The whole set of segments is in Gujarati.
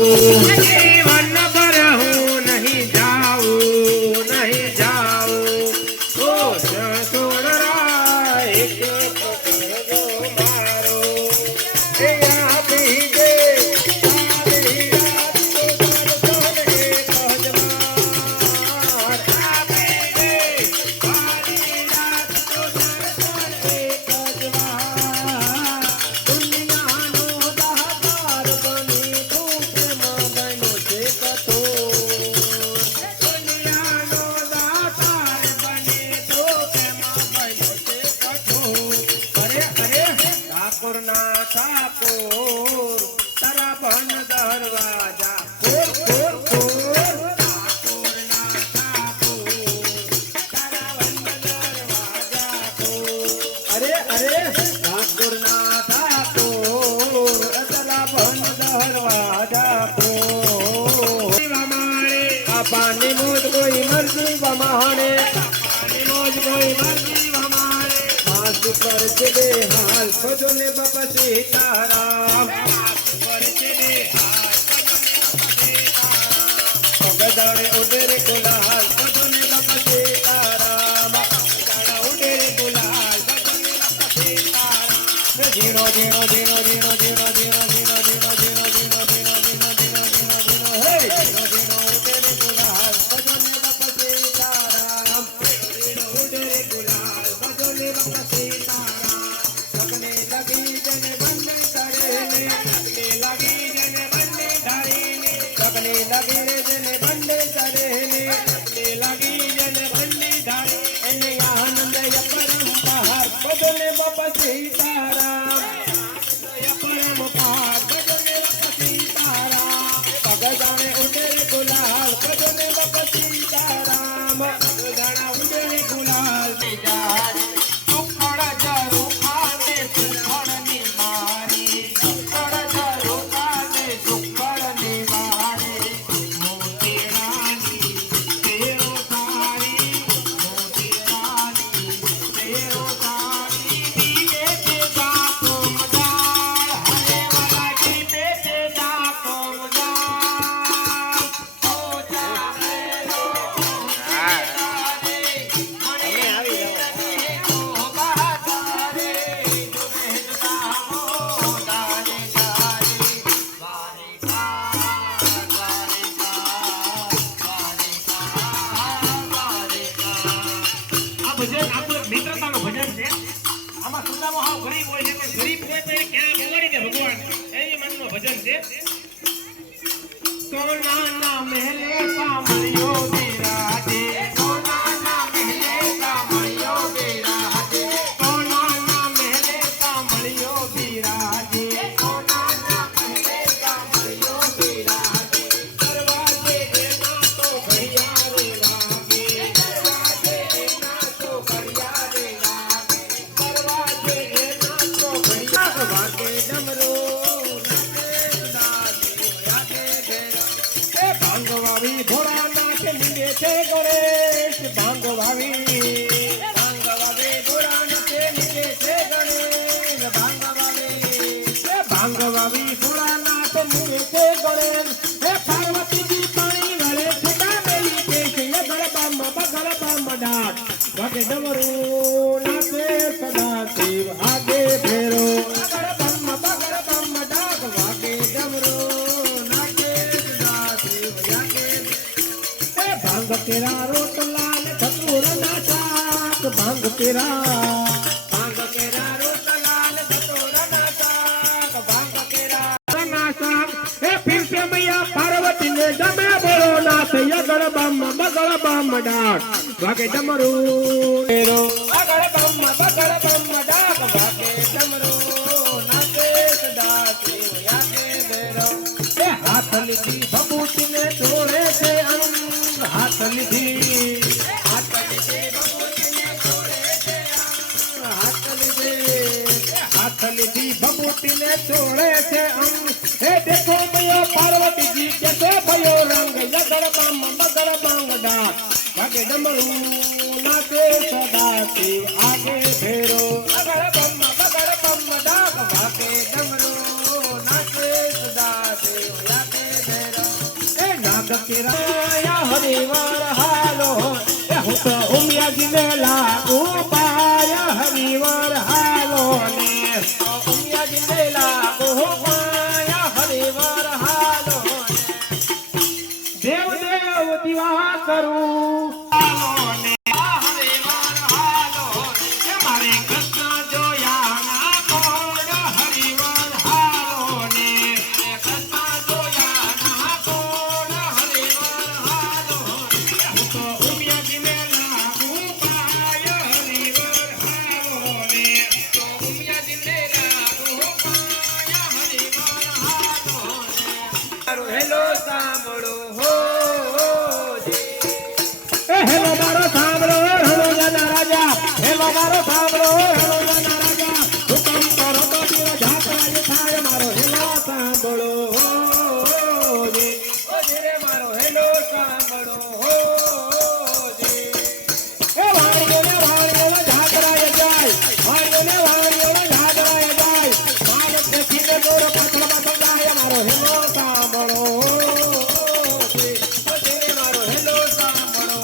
जीवन भर हूँ नहीं जाऊँ ओ छोड़ रहा एक पकड़ दो मारो यहाँ भीगे सारी रात तो दर्शन के कजवार यहाँ भीगे सारी रात तो दर्शन के कजवार दुनिया नो दातार बनी ठाकुर तारा बन दरवाजा खोल खोल खोल ठाकुर ना ठाकुर तारा बन दरवाजा खोल अरे ठाकुर ना ठाकुर तारा बन दरवाजा खोल वमाणे पानी मोज कोई मर्जी वमाणे पानी मोज कोई मर्जी वमाणे पर चले हाल खोजने बाबा सीताराम पर चले हाल पगदाड़े उड़े गुलाल खोजने बाबा सीताराम पगदाड़ा उड़े गुलाल खोजने बाबा सीताराम जीनो जीनो जीनो जीनो जीनो जीनो जीनो जीनो जीनो जीनो जीनो जीनो जीनो जीनो जीनो हे जीनो जीनो उड़े गुलाल खोजने बाबा सीताराम जीनो उड़े गुलाल खोजने बाबा लगी जने बंदे करेने लगी जने बंदे धारे एने आनंद अपरंपार बदले बाबा सीताराम अपरंपार बदले बाबा सीताराम पगदाने उड़े गुलाल बदले बाबा सीताराम पगदाना उड़े गुलाल सीताराम सुखड़ जरू खाते सुखड़ निवारी सुखड़ जरू खाते सुखड़ निवारी મિત્રતાનું ભજન છે આમાં સુદામો હાવ ગરીબ હોય છે પણ ગરીબ હોય તો ક્યાં બોલાડી દે ભગવાન એવી મનનું ભજન છે સોનાના મહેલે સાંભળ્યો બિરાજે સોનાના મહેલે સાંભળ્યો બિરાજે સોનાના મહેલે સાંભળ્યો બિરાજે સોનાના મહેલે સાંભળ્યો બિરાજે દરવાજે એના તો ઘડિયા રે વાગે દરવાજે એના તો ઘડિયા રે વાગે દરવાજે એના તો ઘડિયા વાગે ડમરો ભાંગવાવી ભોળાનાથ નીંદે છે ગણેશ ભાંગવાવી ભોળાનાથ નીંદે છે ગણેશ ભાંગવાવી ભોળાનાથ નીંદે છે ગણેશ હે પાર્વતીજી પાણી વળે છૂટા મેલી કેશ ગળબામ ડાક વાગે ડમરું નાચે સદા શિવ આગે ફેરો ગળબામ ડાક વાગે ડમરું નાચે સદા શિવ આગે ભાંગ તેરા રોટલા ને ધતુર ના શાક ભાંગ તેરા રોટલા ને ધતુર ના શાક ભાંગ તેરા ના શાક હે फिर से मैया पार्वती ने जमे बोलो नाथ यगड़ बम बगड़ बम डाक वागे डमरू रो अगड़ बम ડાક વાગે ડમરો નાચે સદા શિવ આગે ફેરો હાથ લીધી ભભૂતિને જોડે છે અંગ હાથ લીધી ભભૂતિને જોડે છે હાથ લીધી ભભૂતિને જોડે છે અંગ હે દેખો ભયો પાર્વતી જી કેસે ભયો રંગ યગડ બમ બગડ બંગ ડાક વાગે ડમરું નાચે સદા શિવ આગે ફેરો અગડ બમ બગડ બમ ડાક વાગે ડમરું નાચે સદા શિવ આગે કિરાયા હરિવાર હાલો એ હું તો ઉમિયાજીને લાગુ પાય હરિવાર હાલો ને ઉમિયાજીને લાગુ પાય હરિવાર હાલો દેવ દેવ દીવા કરું હાલો ને હરિવાર હાલો એ મારે કૃષ્ણ જોયા ના કોડ હરિવાર હાલો ને કૃષ્ણ જોયા ના કોડ હરિવાર હાલો હું તો ઉમિયાજીને લાગુ પાય હરિવાર હાલો ને તો ઉમિયાજીને લાગુ પાય હરિવાર હાલો ને હેલો સાંભળો હો હેલો મારો સાંભળો હેલો જાના રાજા હેલો મારો સાંભળો હેલો જાના રાજા હુકમ કરો તો જીવ જાત્રા થાય મારો હેલો સાંભળો જી ઓ જીરે મારો હેલો સાંભળો જી એ વાળીઓ જાત્રા જાય વાળીઓ જાત્રા જાય માલક દેખીને દોર પાછળ પાછળ જાય મારો હેલો સાંભળો જી ઓ જીરે મારો હેલો સાંભળો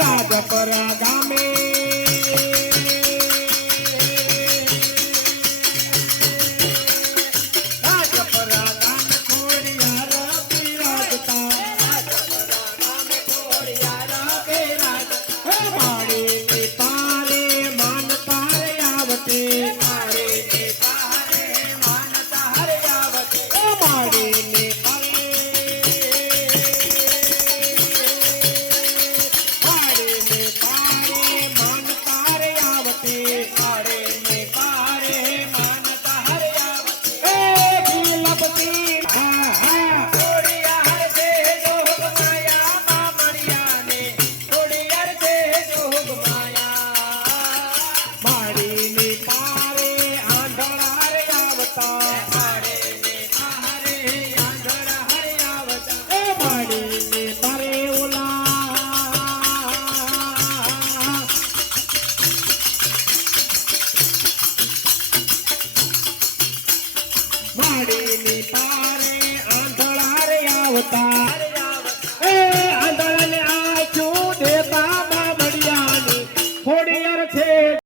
રાજપરા ગામે